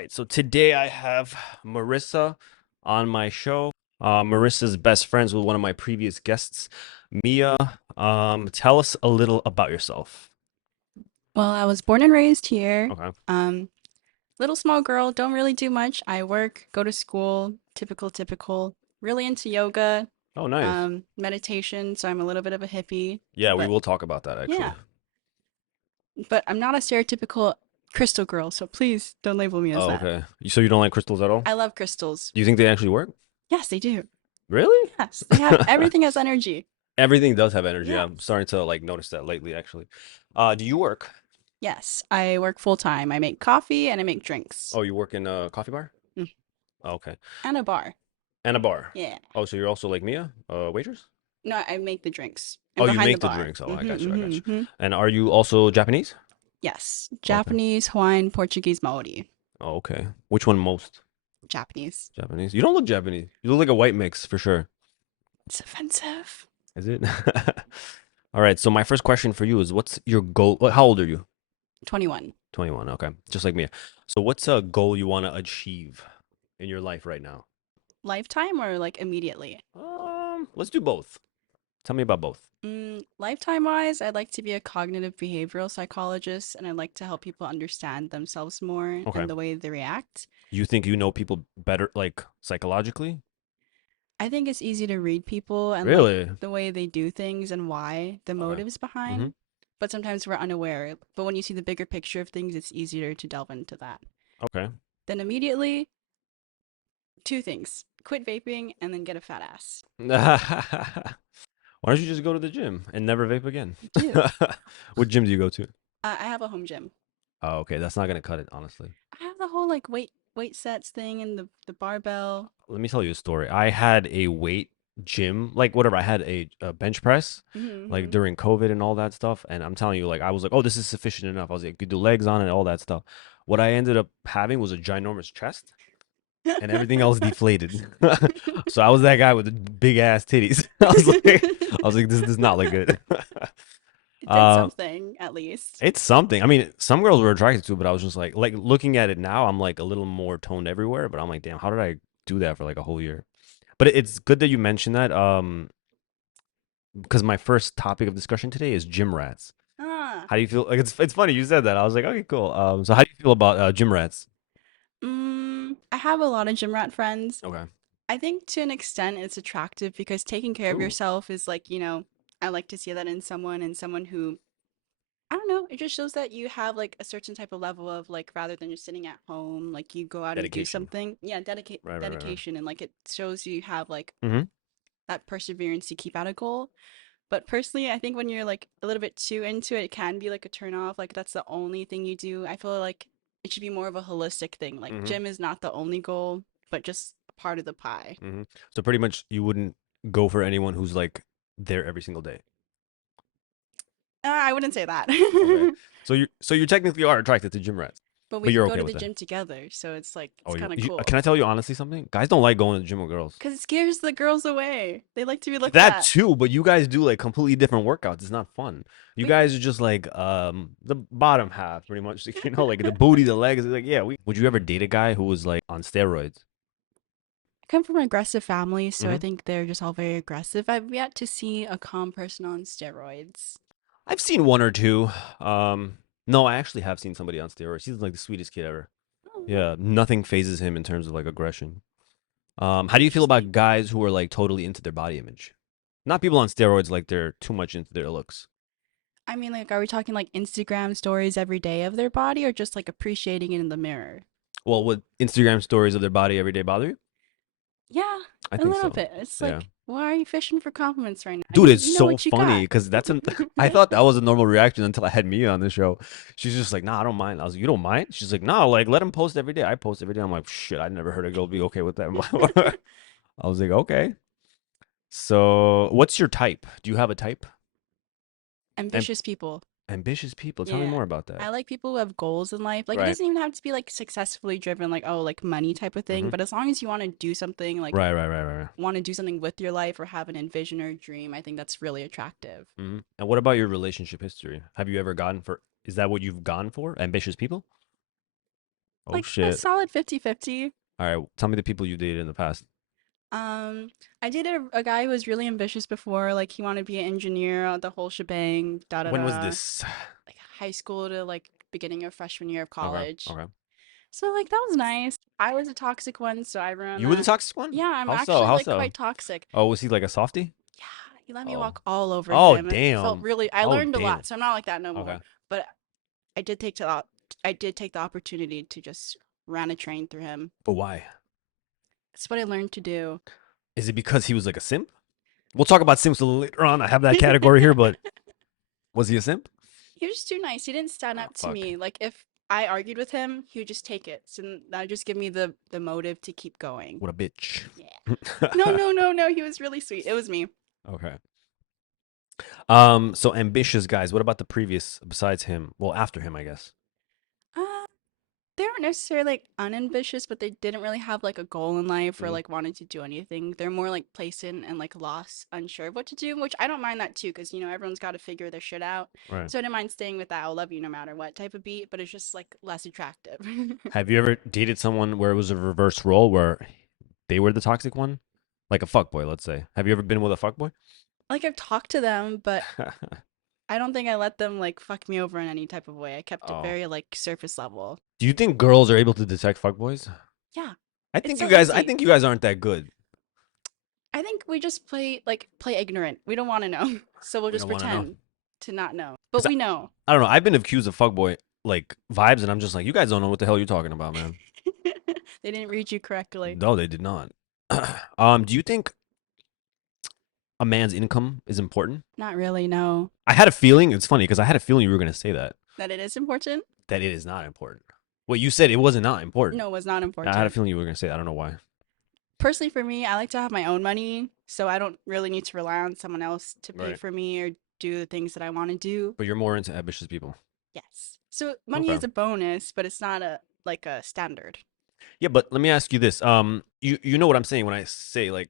Right, so today I have Marissa on my show. Marissa's best friends with one of my previous guests, Mia. Tell us a little about yourself. Well, I was born and raised here. Okay. Um, Little small girl, don't really do much. I work, go to school, typical. Really into yoga, Oh, nice. meditation, so I'm a little bit of a hippie. Yeah, we But will talk about that yeah, actually. but I'm not a stereotypical crystal girl, so please don't label me as Oh, that. okay. So you don't like crystals at all? I love crystals. Do you think they actually work? Yes, they do. Really? Yes, they have everything has energy. Everything does have energy. Yeah. I'm starting to like notice that lately, actually. Do you work? Yes, I work full time. I make coffee and I make drinks. Oh, you work in a coffee bar? Mm. Oh, okay. And a bar. And a bar. Yeah. Oh, so you're also like Mia, a waitress? No, I make the drinks. I'm Oh, you behind the make the bar. drinks. Oh, I got you. I got you. Mm-hmm. And are you also Japanese? Yes, Okay. Japanese, Hawaiian, Portuguese, Maori. Oh, okay. Which one most? Japanese. Japanese? You don't look Japanese. You look like a white mix for sure. It's offensive. Is it? All right. So my first question for you is, what's your goal? How old are you? 21. 21. Okay. Just like me. So what's a goal you want to achieve in your life right now? Lifetime or like immediately? Let's do both. Tell me about both. Lifetime wise, I'd like to be a cognitive behavioral psychologist and I'd like to help people understand themselves more Okay. and the way they react. You think you know people better, like psychologically? I think it's easy to read people and like Really? the way they do things and why, the Okay. motives Mm-hmm. behind. But sometimes we're unaware. But when you see the bigger picture of things, it's easier to delve into that. Okay. Then immediately, two things: quit vaping and then get a fat ass. Why don't you just go to the gym and never vape again? I do. What gym do you go to? I have a home gym. Oh, okay. That's not gonna cut it, honestly. I have the whole like weight sets thing and the barbell. Let me tell you a story. I had a weight gym, like whatever. I had a bench press, like Mm-hmm. during COVID and all that stuff. And I'm telling you, like, I was like, oh, this is sufficient enough. I was like, could do legs on it, all that stuff. What I ended up having was a ginormous chest, and everything else deflated. So I was that guy with the big ass titties. I was like, this does not look good. It did uh, something at least. it's something. I mean, some girls were attracted to it, but I was just like looking at it now, I'm like a little more toned everywhere. But I'm like, damn, how did I do that for like a whole year? But it's good that you mentioned that. Because my first topic of discussion today is gym rats. Ah. How do you feel? Like it's funny you said that. I was like, okay, cool. So how do you feel about gym rats? I have a lot of gym rat friends. Okay. I think to an extent it's attractive because taking care of Ooh. yourself is like, I like to see that in someone and someone who I don't know, it just shows that you have like a certain type of level of like rather than just sitting at home, like you go out and do Dedication. something. Yeah, Right. dedication and like it shows you have like Mm-hmm. that perseverance to keep at a goal. But personally, I think when you're like a little bit too into it, it can be like a turn off. Like that's the only thing you do. I feel like it should be more of a holistic thing. Like Mm-hmm. gym is not the only goal, but just a part of the pie. Mm-hmm. So pretty much you wouldn't go for anyone who's like there every single day. I wouldn't say that. Okay. So you technically are attracted to gym rats, But we but could you're go okay to with the that. gym together, so it's like Oh, it's kind of can cool. I tell you honestly something? Guys don't like going to the gym with girls. Cause it scares the girls away. They like to be looked That at. too, but you guys do like completely different workouts. It's not fun. You We guys are just like the bottom half, pretty much. Like the booty, the legs. Like yeah, we. Would you ever date a guy who was like on steroids? come from an aggressive family, so I Hmm. think they're just all very aggressive. I've yet to see a calm person on steroids. I've seen one or two. No, I actually have seen somebody on steroids. He's like the sweetest kid ever. Oh, Yeah, nothing phases him in terms of like aggression. How do you feel interesting. about guys who are like totally into their body image? Not people on steroids, like they're too much into their looks. I mean, like, are we talking like Instagram stories every day of their body, or just like appreciating it in the mirror? Well, would Instagram stories of their body every day bother you? Yeah, I a think little so. bit. It's Yeah. like, why are you fishing for compliments right now? Dude, it's You know so what you funny got. because I thought that was a normal reaction until I had Mia on the show. She's just like, nah, I don't mind. I was like, you don't mind? She's like, no, like let him post every day. I post every day. I'm like, shit, I never heard a girl be okay with that. I was like, okay. So, what's your type? Do you have a type? Am- Ambitious people. ambitious people. Tell me Yeah. more about that. I like people who have goals in life. Like it Right. doesn't even have to be like successfully driven, like oh, like money type of thing. Mm-hmm. But as long as you want to do something, like Right. want to do something with your life or have an envision or a dream, I think that's really attractive. Mm-hmm. And what about your relationship history? Have you ever gotten for? Is that what you've gone for? Ambitious people? Oh Like a shit. solid 50-50. All right, tell me the people you dated in the past. Um, I dated a guy who was really ambitious before. Like he wanted to be an engineer, the whole shebang, da da When was da. this? Like high school to like beginning of freshman year of Okay, college. okay. So like that was nice. I was a toxic one, so I ran You were the that. toxic one? Yeah, I'm How so? actually How like so? quite toxic. Oh, was he like a softie? Yeah, he let me Oh. walk all over Oh, him. It felt damn. really, I Oh, learned a damn. lot, so I'm not like that no more. Okay. But I did take I did take the opportunity to just ran a train through him. But why? That's what I learned to do. Is it because he was like a simp? We'll talk about simps a little later on. I have that category here, but was he a simp? He was just too nice. He didn't stand Oh, up to fuck. me. Like if I argued with him, he would just take it. So that would just give me the motive to keep going. What a bitch. Yeah. No, no, no, no. He was really sweet. It was me. Okay. So ambitious guys. What about the previous besides him? Well, after him, I guess. Uh, they weren't necessarily like unambitious, but they didn't really have like a goal in life or Mm, like wanted to do anything. They're more like placid and like lost, unsure of what to do, which I don't mind that too, because you know everyone's got to figure their shit out. right. So I didn't mind staying with that "I'll love you no matter what" type of beat, but it's just like less attractive. Have you ever dated someone where it was a reverse role where they were the toxic one? Like a fuckboy, let's say. Have you ever been with a fuckboy? Like I've talked to them, but I don't think I let them like fuck me over in any type of way. I kept it Oh. very like surface level. Do you think girls are able to detect fuckboys? Yeah, I it's think you so guys I easy. think you guys aren't that good. I think we just play ignorant. We don't want to know, so we'll We just don't want to know. pretend to not know. But Cuz we know. I don't know. I've been accused of fuckboy like vibes and I'm just like, you guys don't know what the hell you're talking about, man. They didn't read you correctly. No, they did not. Do you think a man's income is important? Not really, no. I had a feeling, it's funny because I had a feeling you were going to say that That it is important? that it is not important. Well, you said it wasn't not important. No, it was not I had a important. feeling you were going to say that. I don't know why. Personally, for me, I like to have my own money, so I don't really need to rely on someone else to pay Right. for me or do the things that I want to do. But you're more into ambitious people. Yes. So money Okay. is a bonus, but it's not a like a standard. Yeah, but let me ask you this. You know what I'm saying when I say like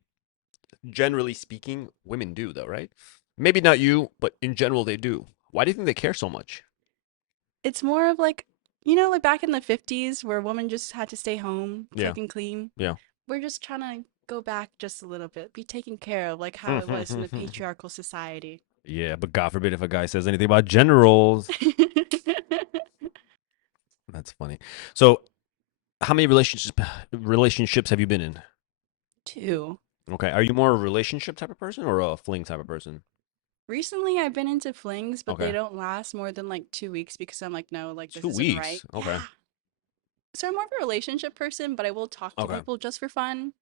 generally speaking, women do though, right? Maybe not you, but in general they do. Why do you think they care so much? It's more of like, you know, like back in the 50s where women just had to stay home, Yeah. cook and clean. Yeah. We're just trying to go back just a little bit, be taken care of like how it was in the patriarchal society. Yeah, but God forbid if a guy says anything about generals. That's funny. So, how many relationships have you been in? Two. Okay, are you more a relationship type of person or a fling type of person? Recently, I've been into flings, but they Okay, don't last more than like 2 weeks because I'm like, no, like this two isn't right. weeks. Okay, Yeah. So I'm more of a relationship person, but I will talk to okay, people just for fun.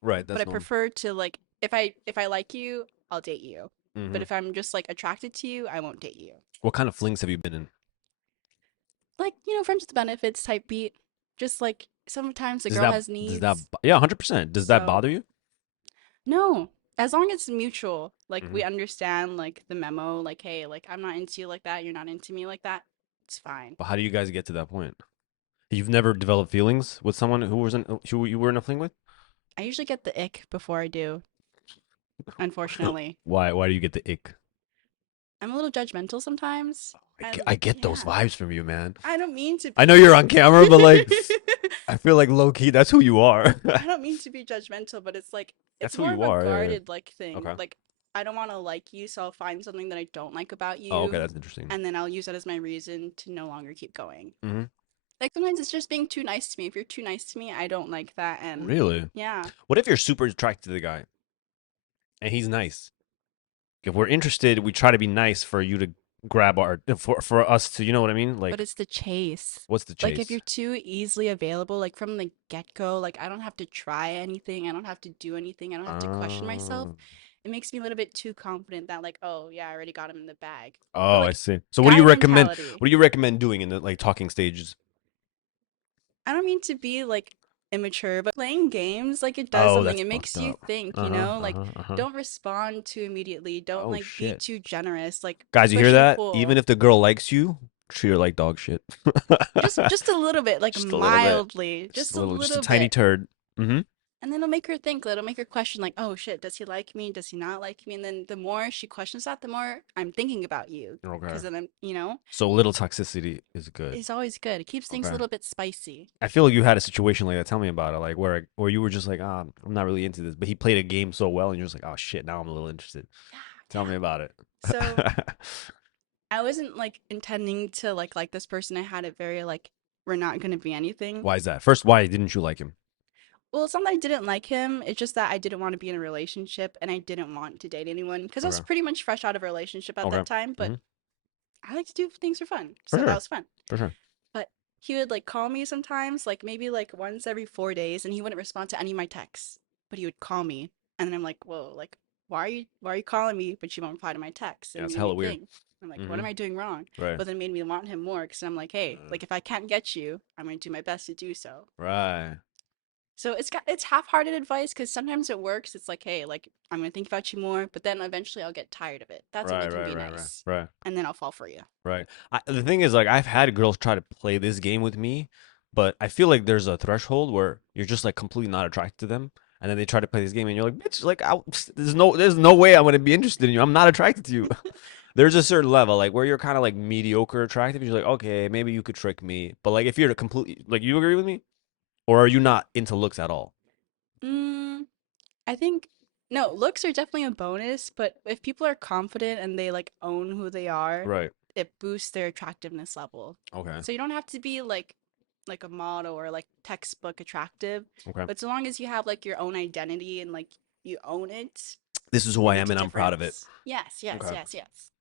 right. But I That's normal. prefer to like if I like you, I'll date you. But Hmm. if I'm just like attracted to you, I won't date you. What kind of flings have you been in? Like, you know, friends with benefits type beat. Just like sometimes the Does girl that has does that needs. yeah 100%? Does that So, bother you? no. As long as it's mutual, like Hmm. we understand like the memo, like, hey, like I'm not into you like that, you're not into me like that. It's fine. But how do you guys get to that point? You've never developed feelings with someone who you were in a fling with? I usually get the ick before I do, unfortunately. Why do you get the ick? I'm a little judgmental sometimes. I get those Yeah. vibes from you, man. I don't mean to I be. know you're on camera, but like I feel like low key that's who you are. I don't mean to be judgmental, but it's like That's it's who more of you a are. Yeah, guarded like yeah. thing. Okay. Like I don't want to like you, so I'll find something that I don't like about Oh, okay, you, that's interesting. and then I'll use that as my reason to no longer keep going. Hmm. Like sometimes it's just being too nice to me. If you're too nice to me, I don't like that, and Really? yeah. What if you're super attracted to the guy and he's nice? If we're interested, we try to be nice for you to grab our for us to, you know what I mean? But Like, it's the chase. what's the Like if chase? you're too easily available, like from the get-go, like I don't have to try anything, I don't have to do anything, I don't have to question myself. Uh, It makes me a little bit too confident that like, oh yeah, I already got him in the bag. But oh, I like see. So what do you guy recommend? mentality. What do you recommend doing in the like talking stages? I don't mean to be like immature, but playing games like it does Oh, something. that's It fucked makes you up. think, you Uh-huh, know? Like uh-huh, uh-huh. don't respond too immediately. Don't Oh like be shit. too generous. Like Guys, you hear push and that? Even pull. if the girl likes you, treat her like dog shit. Just a little bit, like Just a little bit. mildly. Just Just a a little, just a little tiny bit. turd. Mm-hmm. And then it'll make her think, it'll make her question, like, oh shit, does he like me? Does he not like me? And then the more she questions that, the more I'm thinking about you. Okay. Because then So a little toxicity is good. it's always good. It keeps things a Okay. little bit spicy. I feel like you had a situation like that. Tell me about it. Like where you were just like, ah, I'm not really into this, but he played a game so well, and you're just like, oh shit, now I'm a little interested. Yeah, Tell yeah. me about it. So I wasn't like intending to like this person. I had it very like we're not gonna be anything. Why is that? First, why didn't you like him? Well, it's not that I didn't like him. It's just that I didn't want to be in a relationship and I didn't want to date anyone because I was Okay. pretty much fresh out of a relationship at Okay. that time. But Hmm. I like to do things for fun, For so that sure. was fun. For sure. But he would like call me sometimes, like maybe like once every 4 days, and he wouldn't respond to any of my texts. But he would call me, and then I'm like, whoa, like why are you calling me? But you won't reply to my texts, Yeah, and it's it made me hella weird. think. I'm like, what Hmm. am I doing wrong? Right. But then it made me want him more because I'm like, hey, Uh, like if I can't get you, I'm gonna do my best to do so. right. So it's half-hearted advice because sometimes it works. It's like, hey, like I'm gonna think about you more, but then eventually I'll get tired of it. That's when Right. it can Right. be Right. Right. nice, Right. and then I'll fall for you. Right. The thing is, like, I've had girls try to play this game with me, but I feel like there's a threshold where you're just like completely not attracted to them, and then they try to play this game, and you're like, bitch, like, there's no way I'm gonna be interested in you. I'm not attracted to you. There's a certain level, like, where you're kind of like mediocre attractive. You're like, okay, maybe you could trick me, but like, if you're completely like, you agree with me, or are you not into looks at all? Mm, I think no, looks are definitely a bonus, but if people are confident and they like own who they are, Right. it boosts their attractiveness level. Okay. So you don't have to be like a model or like textbook attractive, Okay. but so long as you have like your own identity and like you own it, This is who it I makes am, a and I'm proud of it. difference. Yes, yes, Okay. yes, yes.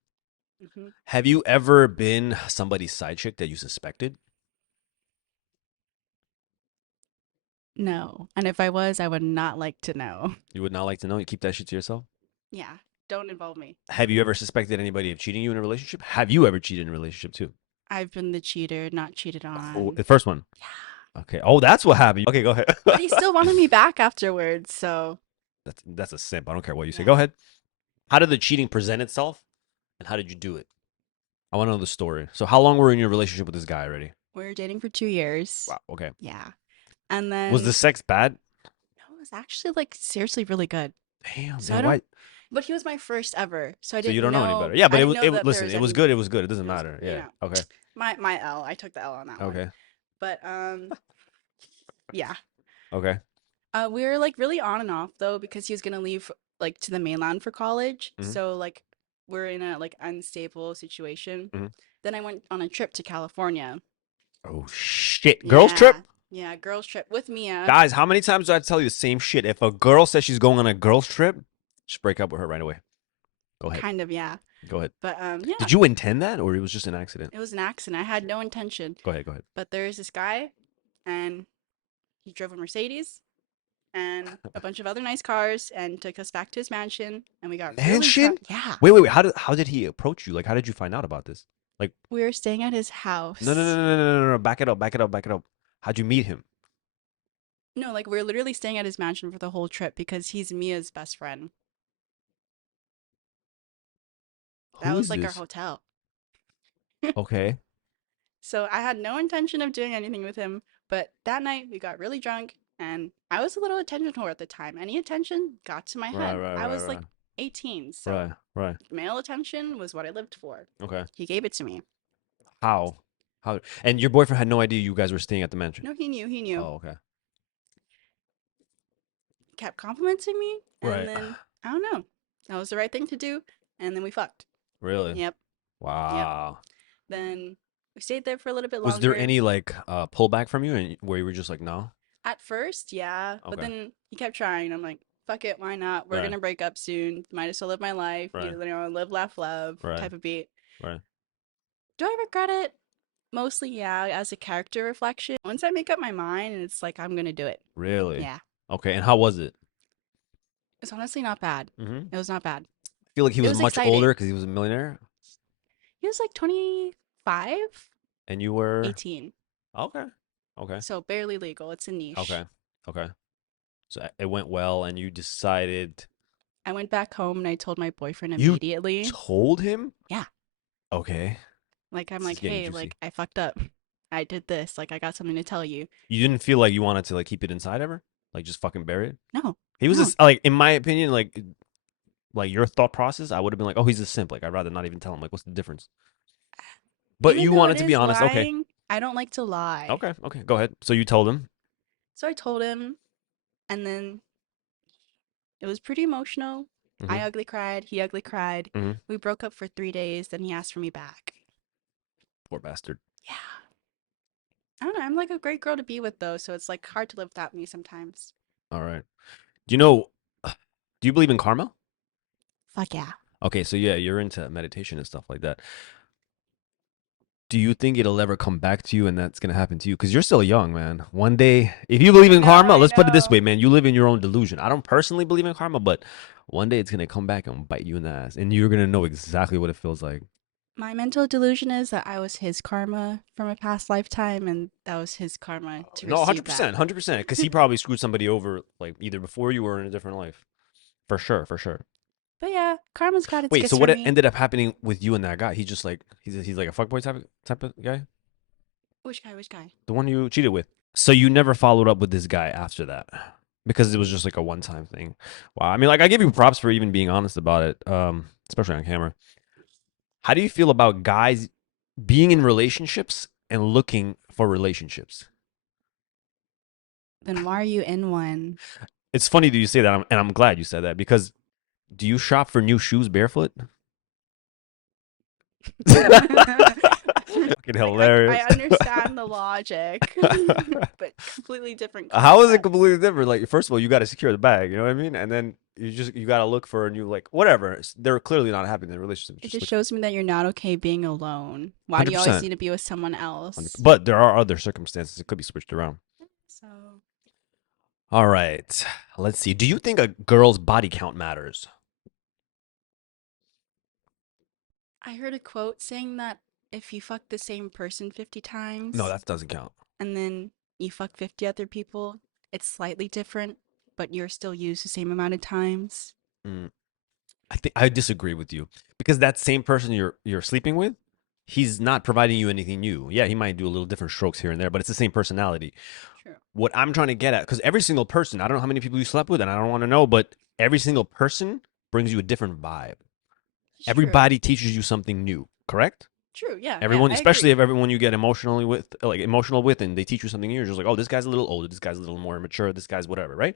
Hmm. Have you ever been somebody's side chick that you suspected? No. And if I was, I would not like to know. You would not like to know. You keep that shit to yourself. Yeah, don't involve me. Have you ever suspected anybody of cheating you in a relationship? Have you ever cheated in a relationship too? I've been the cheater, not cheated Oh, on. the first one. Yeah. Okay. Oh, that's what happened. Okay, go ahead. But he still wanted me back afterwards, so That's a simp. I don't care what you say. Go yeah. ahead. How did the cheating present itself, and how did you do it? I want to know the story. So, how long were you in your relationship with this guy already? We were dating for 2 years. Wow. Okay. Yeah. And Was the then sex bad? no, it was actually like seriously really good. Damn. So I Then don't why? but he was my first ever. So So you don't know any better. Yeah, I but didn't know that there listen. was It was any good. It was good. It doesn't it was, matter. Yeah. Okay. my L. I took the L on that one. Okay. But yeah. Okay. We were like really on and off though because he was gonna leave like to the mainland for college. Hmm. So like we're in a like unstable situation. Hmm. Then I went on a trip to California. Oh shit. Girls trip. Yeah. Yeah, girls trip with Mia. Guys, how many times do I have to tell you the same shit? If a girl says she's going on a girls trip, just break up with her right away. Go ahead. Kind of, yeah. Go ahead. But yeah, Did you intend that, or it was just an accident? it was an accident. I had no intention. Go ahead. Go ahead. But there's this guy and he drove a Mercedes and a bunch of other nice cars and took us back to his mansion and we got really Mansion? drunk. Yeah. Wait. How did he approach you? Like, how did you find out about this? Like, We were staying at his no, no, no, house. no, no, no, no, no. Back it up. Back it up. Back it up. How'd you meet him? No, like we are literally staying at his mansion for the whole trip because he's Mia's best friend. That Who was is like our this? hotel. Okay. So I had no intention of doing anything with him, but that night we got really drunk and I was a little attention whore at the time. Any attention got to my Right, head. right, I right, was like right, 18, so right, right. male attention was what I lived for. Okay. He gave it to me. How? How? And your boyfriend had no idea you guys were staying at the mansion. No, he knew. Oh, okay. Kept complimenting me, and Right. then I don't know. That was the right thing to do, and then we fucked. Really? Yep, yep. Wow. Then we stayed there for a little bit Was there longer. any like pullback from you, and where you were just like, no? At first, yeah, but Okay. then he kept trying. I'm like, fuck it, why not? We're Right. gonna break up soon. Might as well live my life. Right. Live, laugh, love Right. type of beat. Right. Do I regret it? Mostly, yeah, as a character reflection. Once I make up my mind, and it's like I'm gonna do it. Really? Yeah, Okay. And how was it? it's honestly not bad. Mm-hmm. It was not bad. I feel like he It was was much older exciting. because he was a millionaire, He was like 25, and you were 18, okay. Okay. so barely legal. It's a niche. Okay. Okay. So it went well, and you decided I went back home and I told my boyfriend you immediately. told him. Yeah, Okay. like I'm This is like, getting hey, juicy. like I fucked up. I did this. Like I got something to tell you. You didn't feel like you wanted to like keep it inside ever? Like just fucking bury it. No, He was no. just like, in my opinion, like your thought process, I would have been like, oh, he's a simp. Like I'd rather not even tell him. Like, what's the difference? But Even you though it wanted to be is honest. Okay, lying, I don't like to lie. okay, okay. Go ahead. So you told him. So I told him, and then it was pretty emotional. I Mm-hmm. ugly cried, he ugly cried. Mm-hmm. We broke up for 3 days, then he asked for me back. Poor bastard. Yeah. I don't know. I'm like a great girl to be with, though, so it's like hard to live without me sometimes. All right. Do you know? Do you believe in karma? Fuck yeah. Okay, so yeah, you're into meditation and stuff like that. Do you think it'll ever come back to you and that's gonna happen to you? Because you're still young, man. One day, if you believe I in know, karma, I let's put it this know. way, man. You live in your own delusion. I don't personally believe in karma, but one day it's gonna come back and bite you in the ass, and you're gonna know exactly what it feels like. My mental delusion is that I was his karma from a past lifetime, and that was his karma to No, receive 100%, that. 100%. Because he probably screwed somebody over, like either before you or in a different life. For sure, for sure. But yeah, karma's got its Wait, so gifts for what me. ended up happening with you and that guy? He just like he's like a fuckboy type of guy, Which guy? Which guy? the one you cheated with. So you never followed up with this guy after that because it was just like a one time thing. Wow. I mean, like I give you props for even being honest about it, especially on camera. How do you feel about guys being in relationships and looking for relationships? Then why are you in one? It's funny that you say that, and I'm glad you said that because do you shop for new shoes barefoot? Fucking I hilarious. understand the logic, but completely different How is it concepts. completely different? Like, first of all, you got to secure the bag. You know what I mean? And then you got to look for a new like whatever. They're clearly not happy in their relationship. It Just just look shows me that you're not okay being alone. Why do hundred you always need percent. to be with someone else? But there are other circumstances. It could be switched around. So All right. Let's see. Do you think a girl's body count matters? I heard a quote saying that if you fuck the same person 50 No, times that doesn't count. and then you fuck 50 other people, it's slightly different, but you're still used the same amount of times. Mm, I think I disagree with you because that same person you're sleeping with, he's not providing you anything new. Yeah, he might do a little different strokes here and there, but it's the same personality. True. What I'm trying to get at, because every single person, I don't know how many people you slept with, and I don't want to know, but every single person brings you a different vibe. It's true. Everybody teaches you something new, correct? True. Yeah. Yeah. Everyone, I especially agree. if everyone you get emotionally with, like emotional with, and they teach you something new, you're just like, oh, this guy's a little older, this guy's a little more mature, this guy's whatever, right?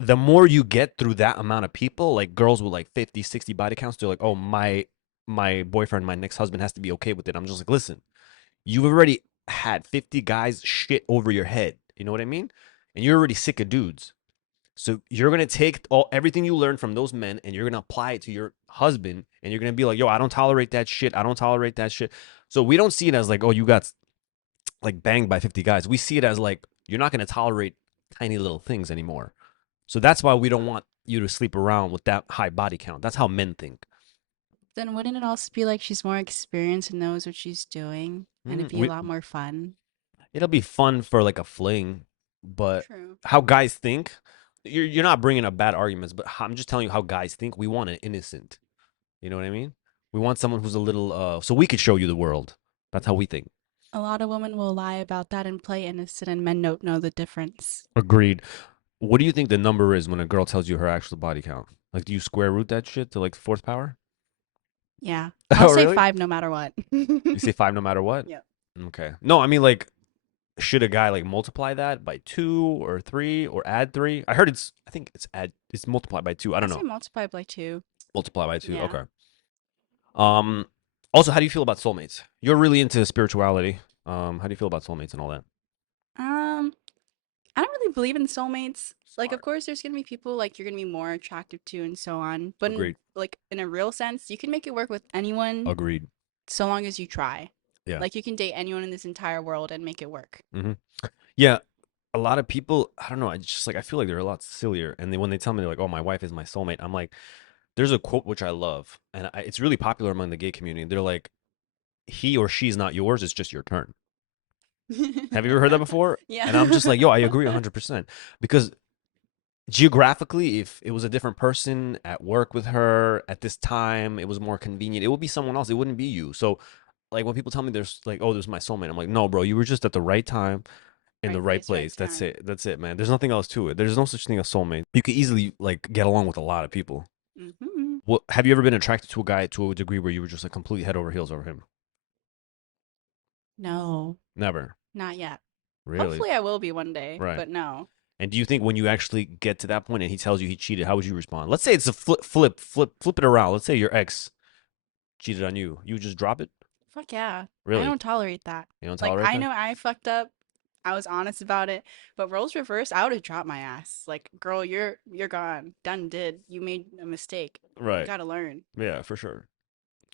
The more you get through that amount of people, like girls with like 50, 60 body counts, they're like, oh, my boyfriend, my next husband has to be okay with it. I'm just like, listen, you've already had 50 guys shit over your head. You know what I mean? And you're already sick of dudes. So you're gonna take everything you learned from those men and you're gonna apply it to your husband, and you're gonna be like, yo, I don't tolerate that shit. I don't tolerate that shit. So we don't see it as like, oh, you got like banged by 50 guys. We see it as like you're not gonna tolerate tiny little things anymore. So that's why we don't want you to sleep around with that high body count. That's how men think. Then wouldn't it also be like she's more experienced and knows what she's doing, and it'd be a We lot more fun? It'll be fun for like a fling, but True. how guys think, you're not bringing up bad arguments, but I'm just telling you how guys think. We want an innocent. You know what I mean? We want someone who's a little so we could show you the world. That's how we think. A lot of women will lie about that and play innocent, and men don't know the difference. Agreed. What do you think the number is when a girl tells you her actual body count? Like, do you square root that shit to like fourth power? Yeah. I'll Oh, say really? 5 no matter what. You say five no matter what? Yep. Okay. No, I mean like, should a guy like multiply that by two or three or add three? I heard I think it's multiplied by two. I I don't say know. multiply by 2. Multiply by two. Yeah. Okay. Um. Also, how do you feel about soulmates? You're really into spirituality. How do you feel about soulmates and all that? Um, I don't really believe in soulmates. Like, of Smart. course, there's gonna be people like you're gonna be more attractive to and so on. But in, Agreed. like in a real sense, you can make it work with anyone Agreed. so long as you try. Yeah. Like you can date anyone in this entire world and make it work. Hmm. Yeah. A lot of people, I don't know. I just like I feel like they're a lot sillier, and when they tell me they're like, "Oh, my wife is my soulmate," I'm like, there's a quote which I love, and it's really popular among the gay community. They're like, "He or she's not yours; it's just your turn." Have you ever heard that before? Yeah. And I'm just like, yo, I agree 100% because geographically, if it was a different person at work with her at this time, it was more convenient. It would be someone else. It wouldn't be you. So, like when people tell me there's like, oh, there's my soulmate, I'm like, no, bro, you were just at the right time in the Right right place, right place. That's time. it. That's it, man. There's nothing else to it. There's no such thing as soulmate. You could easily like get along with a lot of people. Hmm. Well, have you ever been attracted to a guy to a degree where you were just like complete head over heels over him? No, Never. not yet. Really? Hopefully, I will be one day, Right. but no. And do you think when you actually get to that point and he tells you he cheated, how would you respond? Let's say it's a flip it around. Let's say your ex cheated on you. You would just drop it? Fuck yeah. I Really? don't tolerate that. You don't Like, tolerate I that? know I fucked up. I was honest about it. But roles reversed, I would have dropped my ass. Like, girl, you're gone. Done did. You made a mistake. You Right. gotta learn. Yeah, for sure.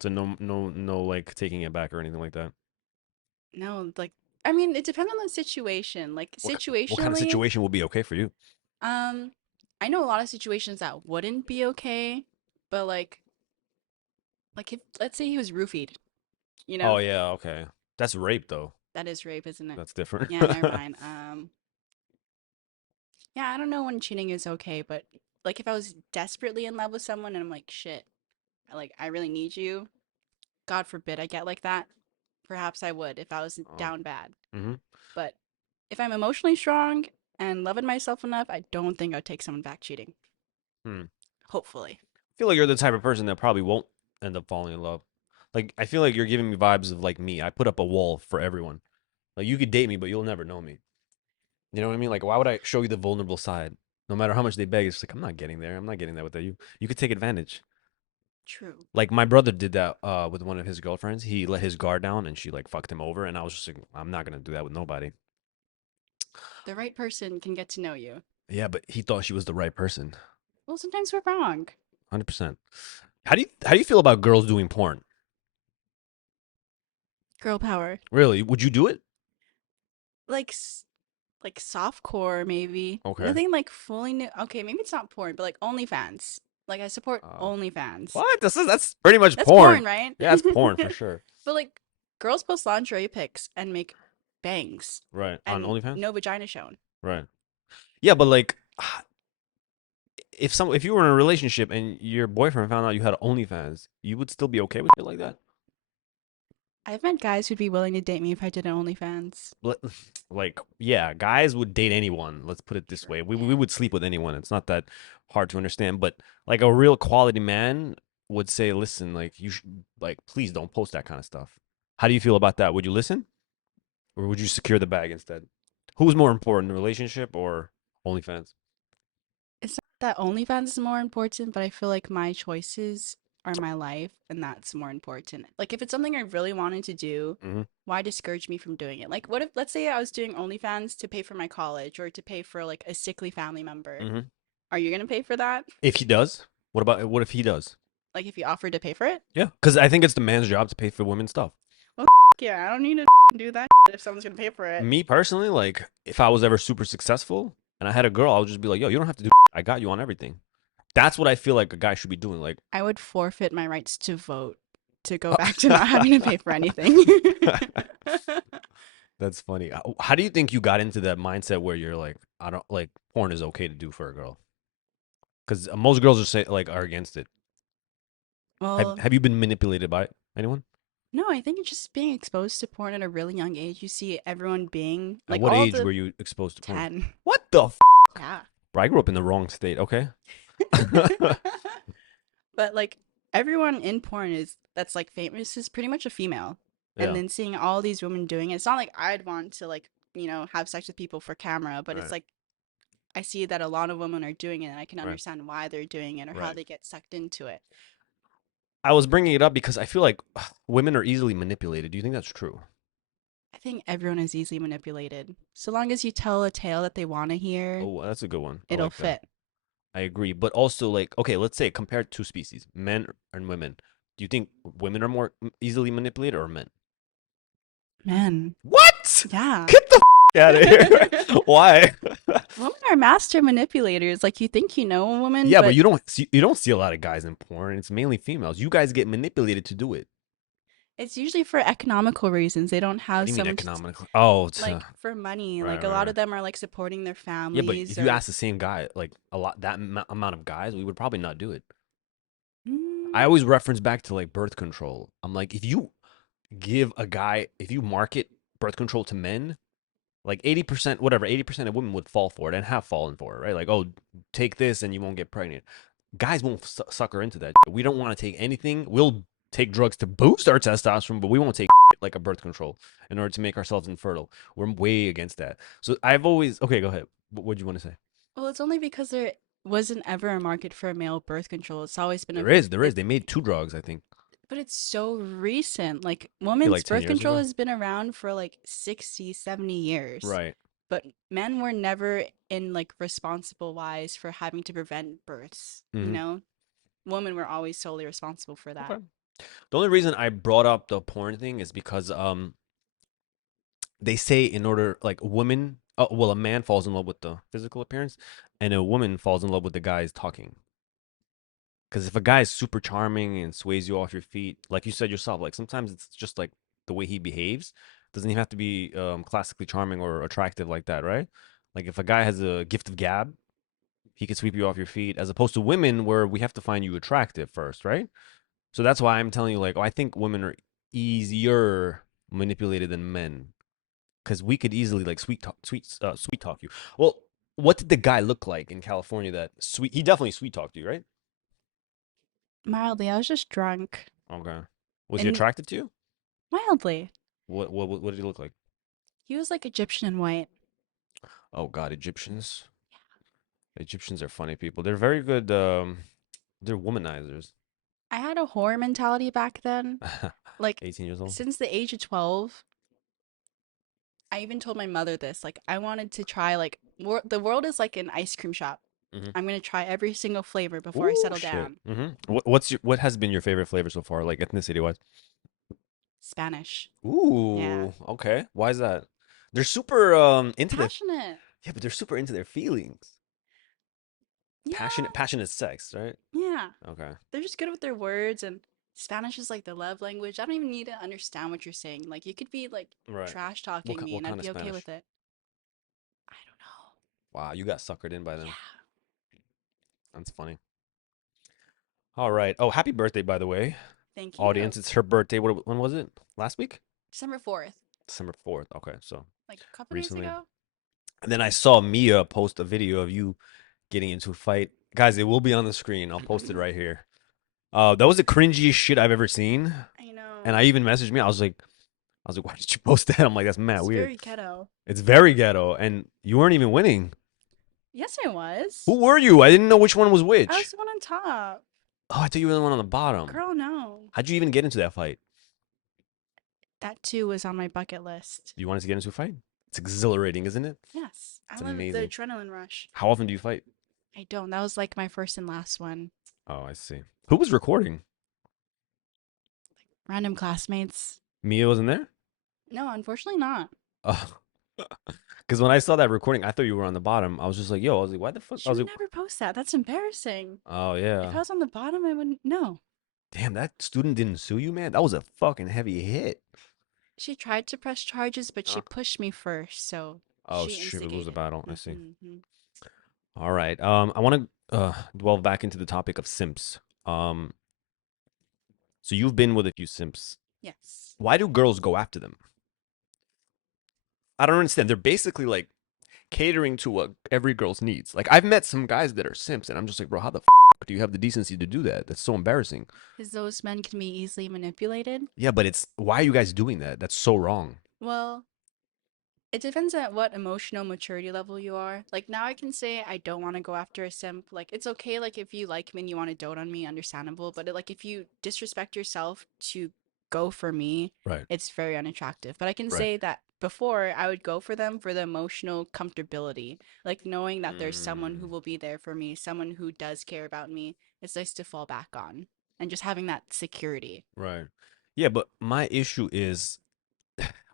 So no like taking it back or anything like that. No, like I mean, it depends on the situation. Like What kind of situationally, situation will be okay for you? um, I know a lot of situations that wouldn't be okay, but like if let's say he was roofied, you Oh know? yeah, okay. That's rape though. That is rape, isn't it? That's different. Yeah, never mind. Yeah, I don't know when cheating is okay, but like if I was desperately in love with someone and I'm like, shit, I really need you. God forbid I get like that. Perhaps I would if I was Oh. down bad. Mm-hmm. But if I'm emotionally strong and loving myself enough, I don't think I'd take someone back cheating. Hmm. Hopefully. I feel like you're the type of person that probably won't end up falling in love. Like I feel like you're giving me vibes of like me. I put up a wall for everyone. Like you could date me, but you'll never know me. You know what I mean? Like why would I show you the vulnerable side? No matter how much they beg, it's like I'm not getting there. I'm not getting that with you. You could take advantage. True. Like my brother did that with one of his girlfriends. He let his guard down and she like fucked him over and I was just like I'm not going to do that with nobody. The right person can get to know you. Yeah, but he thought she was the right person. Well, sometimes we're wrong. 100%. How do you feel about girls doing porn? Girl power. Really? Would you do it? Like like softcore maybe. Okay. Nothing like fully new. Okay, maybe it's not porn, but like OnlyFans. Like I support Uh, OnlyFans. what? That's pretty much That's porn. porn, right? Yeah, that's porn for sure. But like girls post lingerie pics and make bangs Right. On and OnlyFans? no vagina shown. Right. Yeah, but like if you were in a relationship and your boyfriend found out you had OnlyFans, you would still be okay with it like that? I've met guys who'd be willing to date me if I did an OnlyFans. But, like, yeah, guys would date anyone. Let's put it this True. way. We Yeah. would sleep with anyone. It's not that hard to understand. But like a real quality man would say, listen, like you should like please don't post that kind of stuff. How do you feel about that? Would you listen? Or would you secure the bag instead? Who's more important, relationship or OnlyFans? It's not that OnlyFans is more important, but I feel like my choices are my life, and that's more important. Like, if it's something I really wanted to do, Mm-hmm. why discourage me from doing it? Like, what if, let's say I was doing OnlyFans to pay for my college or to pay for like a sickly family member? Mm-hmm. Are you gonna pay for that? If he does, what if he does? Like, if you offered to pay for it? Yeah, because I think it's the man's job to pay for women's stuff. Well, yeah, I don't need to do that if someone's gonna pay for it. Me personally, like if I was ever super successful and I had a girl, I would just be like, yo, you don't have to do. I got you on everything. That's what I feel like a guy should be doing. Like, I would forfeit my rights to vote to go back to not having to pay for anything. that's funny. How do you think you got into that mindset where you're like, I don't like porn is okay to do for a girl? Because most girls are say like are against it. Have Well, Have you been manipulated by anyone? no, I think it's just being exposed to porn at a really young age. You see everyone being At like what all age the were you exposed to porn? 10. What the? Yeah. Bro, I grew up in the wrong state. Okay. But like everyone in porn is that's like famous is pretty much a female. And Yeah. then seeing all these women doing it, it's not like I'd want to like, have sex with people for camera, but it's Right. like I see that a lot of women are doing it and I can Right. understand why they're doing it or how Right. they get sucked into it. I was bringing it up because I feel like women are easily manipulated. Do you think that's true? I think everyone is easily manipulated. So long as you tell a tale that they want to hear, Oh, that's a good one. I it'll like that. fit. I agree. But also, like, okay, let's say compare two species, men and women. Do you think women are more easily manipulated or men? Man, What? yeah. Get the out of here. Why? Women are master manipulators. Like you think you know a woman, Yeah, but but you don't see a lot of guys in porn. It's mainly females. You guys get manipulated to do it. it's usually for economical reasons. They don't What have do you mean someone economically? Oh, like for money. right, Like a right, lot right. of them are like supporting their Yeah, but families if you or ask the same guy, like a lot that amount of guys, we would probably not do it. I mm, always reference back to like birth control. I'm like, if you market birth control to men, like 80%, whatever, 80% of women would fall for it and have fallen for it, right? Like, oh, take this and you won't get pregnant. Guys won't sucker into that. We don't want to take anything. We'll take drugs to boost our testosterone, but we won't take like a birth control in order to make ourselves infertile. We're way against that. So I've always, okay, go ahead. What do you want to say? Well, it's only because there wasn't ever a market for male birth control. It's always been There is. it, They made two drugs, I think, but it's so recent. Like maybe women's like 10 birth years control ago. has been around for like 60, 70 years. Right. But men were never in like responsible wise for having to prevent births, you Hmm. know? Women were always solely responsible for that. Okay. The only reason I brought up the porn thing is because they say in order like women well a man falls in love with the physical appearance and a woman falls in love with the guys talking. Because if a guy is super charming and sways you off your feet, like you said yourself, like sometimes it's just like the way he behaves. Doesn't even have to be classically charming or attractive like that, right? Like if a guy has a gift of gab, he could sweep you off your feet, as opposed to women where we have to find you attractive first, right? So that's why I'm telling you, like, oh, I think women are easier manipulated than men because we could easily like sweet talk you. Well, what did the guy look like in California that sweet? He definitely sweet talked you, right? Mildly, I was just drunk. Okay. Was he And attracted to you? mildly. What did he look like? He was like Egyptian and white. Oh God, Egyptians. Egyptians are funny people. They're very good. They're womanizers. I had a horror mentality back then. Like, 18 years old. since the age of 12, I even told my mother this. Like, I wanted to try, like, the world is like an ice cream shop. Hmm. I'm going to try every single flavor before I Ooh, settle shit. down. What has been your favorite flavor so far, like ethnicity wise? Spanish. Yeah. Ooh, okay. Why is that? They're super into their Passionate. yeah, but they're super into their feelings. Yeah. Passionate sex, right? Yeah. Okay. They're just good with their words, and Spanish is like the love language. I don't even need to understand what you're saying. Like, you could be like Right. trash talking me What and I'd kind of be okay Spanish? with it. I don't know. Wow, you got suckered in by them. Yeah. That's funny. All right. Oh, happy birthday, by the way, Thank audience. you. It's her birthday. When was it? Last week? December 4th, December 4th. Okay, so like a couple days recently. ago. And then I saw Mia post a video of you getting into a fight. Guys, it will be on the screen. I'll post it right here. That was the cringiest shit I've ever seen. I And know. I even messaged me. I was like, why did you post that? I'm like, that's mad It's weird. very ghetto. It's very ghetto, and you weren't even winning. Yes, I was. Who were you? I didn't know which one was I was which. the one on top. Oh, I thought you were the one on the bottom. Girl, no. How'd you even get into that fight? That too was on my bucket list. You wanted to get into a fight? It's exhilarating, isn't it? Yes. I It's love the amazing. adrenaline rush. How often do you fight? I don't. That was like my first and last one. Oh, I see. Who was recording? Random classmates. Mia wasn't there? No, unfortunately not. Oh, because when I saw that recording, I thought you were on the bottom. I was just like, yo, I was like, why the fuck? I She was would like, never post that. That's embarrassing. oh, If yeah. I was on the bottom, I wouldn't know. Damn, that student didn't sue you, man. That was a fucking heavy hit. She tried to press charges, but she Uh, pushed me first, so oh, she shoot, it was a instigated. battle. I see. Mm-hmm. All right. I want to delve back into the topic of simps. Um, so you've been with a few simps. Yes. Why do girls go after them? I don't understand. They're basically like catering to what every girl's needs. Like I've met some guys that are simps, and I'm just like, bro, how the do you have the decency to do that? That's so embarrassing. Because those men can be easily manipulated. Yeah, but it's why are you guys doing that? That's so wrong. Well, it depends on what emotional maturity level you are. Like now I can say I don't want to go after a simp. Like it's okay like if you like me and you want to dote on me, understandable, but like if you disrespect yourself to go for me, Right. it's very unattractive. But I can Right. say that before I would go for them for the emotional comfortability. Like knowing that there's someone who Mm, will be there for me, someone who does care about me. It's nice to fall back on and just having that security. right. Yeah, but my issue is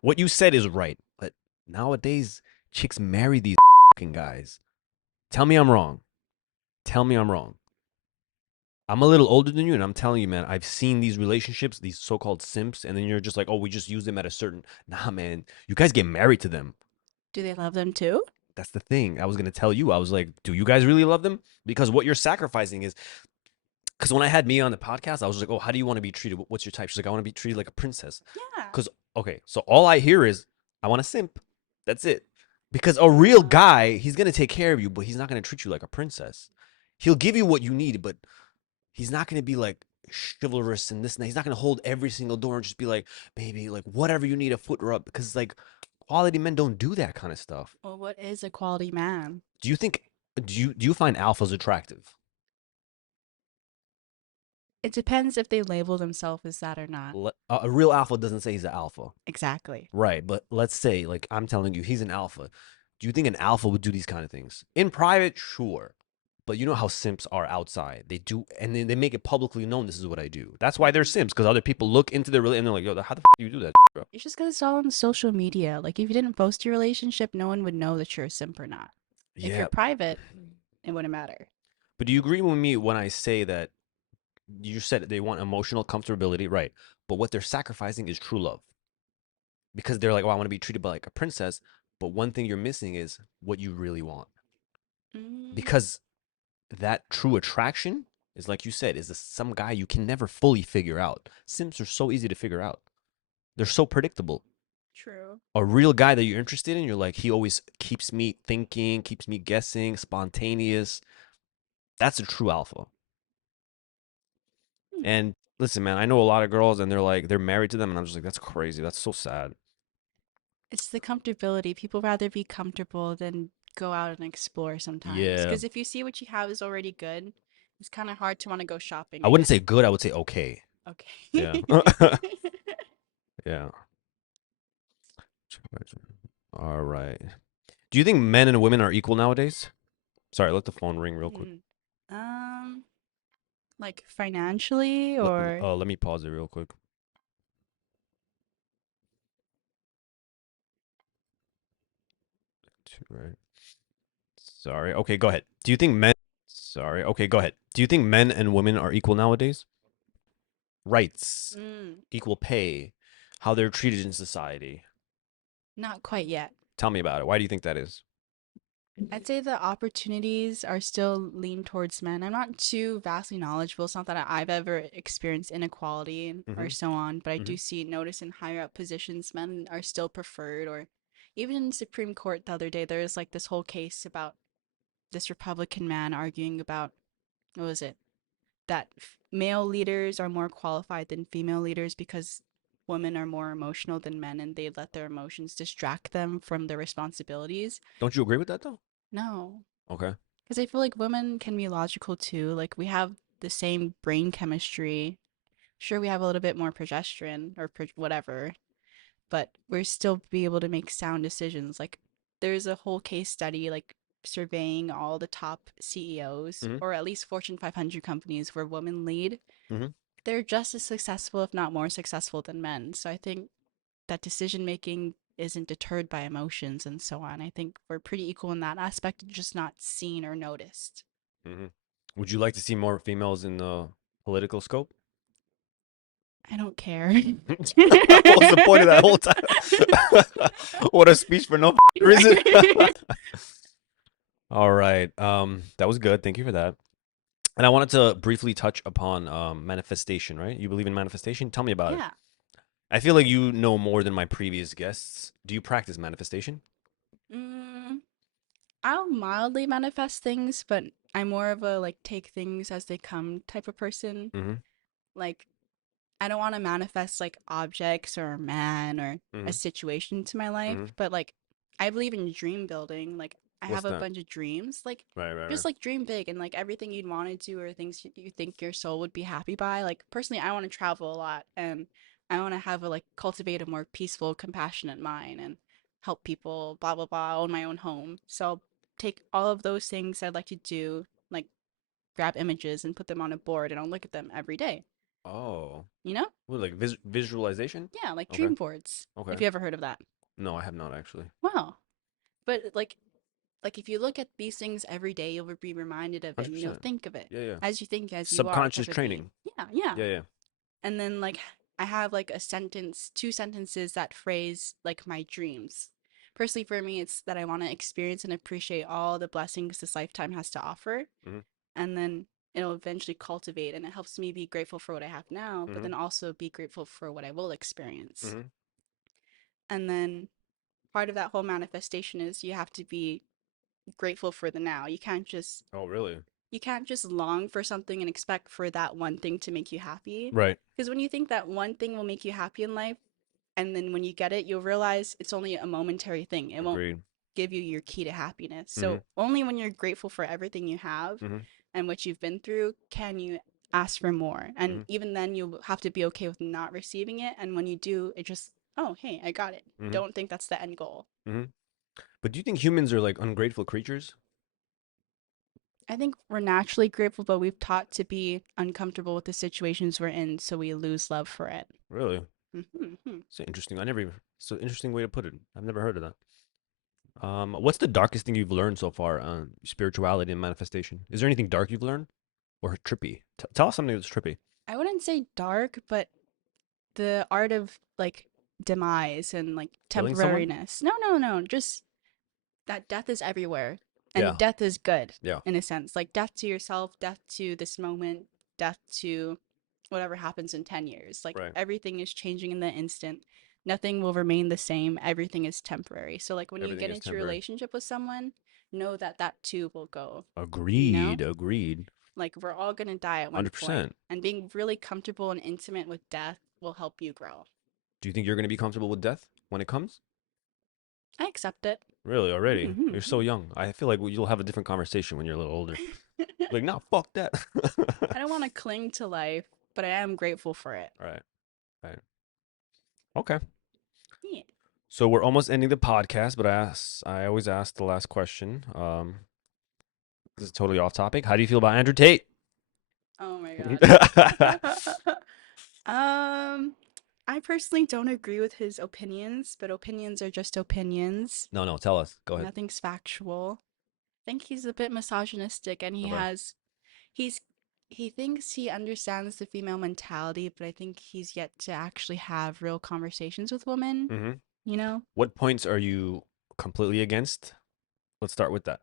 what you said is right. But nowadays, chicks marry these fucking guys. Tell me I'm wrong. Tell me I'm wrong. I'm a little older than you, and I'm telling you, man, I've seen these relationships, these so-called simps, and then you're just like, oh, we just use them at a certain. Nah, man, you guys get married to them. Do they love them too? That's the thing. I was gonna tell you. I was like, do you guys really love them? Because what you're sacrificing is. Because when I had Mia on the podcast, I was like, oh, how do you want to be treated? What's your type? She's like, I want to be treated like a princess. Yeah. Because okay, so all I hear is, I want a simp. That's it. Because a real Uh, guy, he's gonna take care of you, but he's not gonna treat you like a princess. He'll give you what you need, but he's not gonna be like chivalrous and this and that. He's not gonna hold every single door and just be like, baby, like whatever you need, a foot rub. Because like quality men don't do that kind of stuff. well, what is a quality man? Do you think do you find alphas attractive? It depends if they label themselves as that or not. A real alpha doesn't say he's an alpha. Exactly. Right, but let's say, like I'm telling you, he's an alpha. Do you think an alpha would do these kind of things in private? Sure, but you know how simps are outside. They do, and then they make it publicly known. This is what I do. That's why they're Mhm. simps, because other people look into their and they're like, "Yo, how the do you do that, bro?" You just gotta sell on social media. Like if you didn't post your relationship, no one would know that you're a simp or not. If you're Yeah, private, it wouldn't matter. but do you agree with me when I say that you said they want emotional comfortability, right? But what they're sacrificing is true love because they're like, "Oh, I want to be treated by like a princess." But one thing you're missing is what you really want Mm, because that true attraction is like you said is some guy you can never fully figure out. Simps are so easy to figure out. They're so predictable. true. A real guy that you're interested in, you're like he always keeps me thinking, keeps me guessing, spontaneous. That's a true alpha. Hmm. And listen, man, I know a lot of girls and they're like they're married to them and I'm just like that's crazy. That's so sad. It's the comfortability. People rather be comfortable than go out and explore sometimes. Yeah. Because if you see what you have is already good, it's kind of hard to want to go shopping I wouldn't say again. good, I would say okay. Yeah. Okay. Yeah. All right. Do you think men and women are equal nowadays? Sorry, let the phone ring real quick. Hmm. Um, like financially or Let me pause it real quick. Two, right? Sorry. Okay, go ahead. Do you think men? Sorry. Okay, go ahead. Do you think men and women are equal nowadays? Rights, mm, equal pay, how they're treated in society. not quite yet. Tell me about it. Why do you think that is? I'd say the opportunities are still lean towards men. I'm not too vastly knowledgeable. It's not that I've ever experienced inequality or Mm-hmm. so on, but I Mm-hmm. do notice in higher up positions, men are still preferred. Or even in Supreme Court the other day, there was like this whole case about this Republican man arguing about, what was it? That male leaders are more qualified than female leaders because women are more emotional than men and they let their emotions distract them from their responsibilities. Don't you agree with that though? No, Okay. because I feel like women can be logical too. Like we have the same brain chemistry. Sure, we have a little bit more progesterone or whatever, but we're still be able to make sound decisions. Like there's a whole case study like surveying all the top CEOs Mm-hmm. or at least Fortune 500 companies where women lead. Mm-hmm. They're just as successful, if not more successful than men. So I think that decision making isn't deterred by emotions and so on. I think we're pretty equal in that aspect, just not seen or noticed. Mm-hmm. Would you like to see more females in the political scope? I don't care. What was the point of that whole time? What a speech for no reason. All right. That was good. Thank you for that. And I wanted to briefly touch upon manifestation, right? You believe in manifestation? Tell me about it. Yeah. I feel like you know more than my previous guests. Do you practice manifestation? Mm, I'll mildly manifest things, but I'm more of a like take things as they come type of person. Mm-hmm. Like I don't want to manifest like objects or a man or a Mm-hmm. situation to my life, Mm-hmm. but like I believe in dream building. Like I What's have a that? bunch of dreams. Like Right, right, just right. like dream big and like everything you'd want to do or things you think your soul would be happy by. Like personally, I want to travel a lot and I want to have a like cultivate a more peaceful, compassionate mind and help people, blah blah blah, own my own home. So I'll take all of those things I'd like to do, like grab images and put them on a board and I'll look at them every day. Oh, You know? what, like visualization? Yeah, like Okay, dream boards. okay. If you ever heard of that. No, I have not actually. Wow. But like if you look at these things every day, you'll be reminded of it and you'll 100%. think of it. Yeah, yeah. As you think as you are Subconscious type of being. training. Yeah, yeah. Yeah, yeah. And then like I have like a sentence, two sentences that phrase like my dreams. Personally for me it's that I want to experience and appreciate all the blessings this lifetime has to offer. Mm-hmm. And then it'll eventually cultivate and it helps me be grateful for what I have now, but Mm-hmm. then also be grateful for what I will experience. Mm-hmm. And then part of that whole manifestation is you have to be grateful for the now. Oh, really? You can't just long for something and expect for that one thing to make you happy. Right. Because when you think that one thing will make you happy in life, and then when you get it, you'll realize it's only a momentary thing. It won't Agreed. give you your key to happiness. Mm-hmm. So only when you're grateful for everything you have Mm-hmm. and what you've been through can you ask for more. And Mm-hmm. even then, you'll have to be okay with not receiving it. And when you do, it just, oh, hey, I got it. Mm-hmm. Don't think that's the end goal. Mm-hmm. But do you think humans are like ungrateful creatures? I think we're naturally grateful, but we've taught to be uncomfortable with the situations we're in, so we lose love for it. Really? Mm-hmm. It's interesting. I never even. It's an interesting way to put it. I've never heard of that. What's the darkest thing you've learned so far on spirituality and manifestation? Is there anything dark you've learned or trippy? Tell us something that's trippy. I wouldn't say dark, but the art of like demise and like Killing someone? temporariness. No, no, no. Just that death is everywhere and Yeah. death is good Yeah. in a sense. Like death to yourself, death to this moment, death to whatever happens in 10 years. Like Right. everything is changing in the instant. Nothing will remain the same. Everything is temporary. So like when you Everything get is into a temporary. relationship with someone, know that that too will go, you know? Agreed. Agreed. Like we're all going to die at one point, 100%. and being really comfortable and intimate with death will help you grow. Do you think you're going to be comfortable with death when it comes? I accept it. Really? Already? You're so Mm-hmm. young. I feel like you'll have a different conversation when you're a little older. Like, no, fuck that. I don't want to cling to life, but I am grateful for it. Right. Right. Okay. Yeah. So we're almost ending the podcast, but I always ask the last question. This is totally off topic. How do you feel about Andrew Tate? Oh my god. um, I personally don't agree with his opinions, but opinions are just opinions. No, no, tell us. Go ahead. Nothing's factual. I think he's a bit misogynistic, and Okay. he's he thinks he understands the female mentality, but I think he's yet to actually have real conversations with women, Mm-hmm. you know? What points are you completely against? Let's start with that.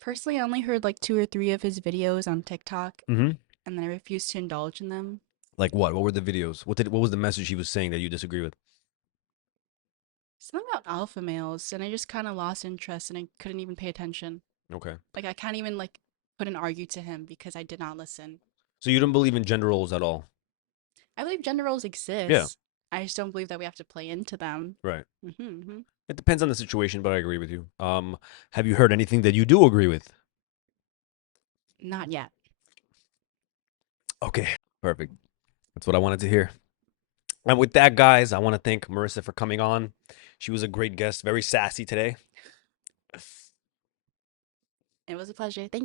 Personally, I only heard like two or three of his videos on TikTok, Mm-hmm. and then I refuse to indulge in them. Like what? What were the videos? What was the message he was saying that you disagree with? Something about alpha males, and I just kind of lost interest and I couldn't even pay attention. Okay. Like I can't even like put an argue to him because I did not listen. So you don't believe in gender roles at all? I believe gender roles Yeah. exist. I just don't believe that we have to play into them. Right. Mm-hmm. It depends on the situation, but I agree with you. Have you heard anything that you do agree with? Not yet. Okay. Perfect. That's what I wanted to hear. And with that, guys, I want to thank Marissa for coming on. She was a great guest, very sassy today. It was a pleasure. Thank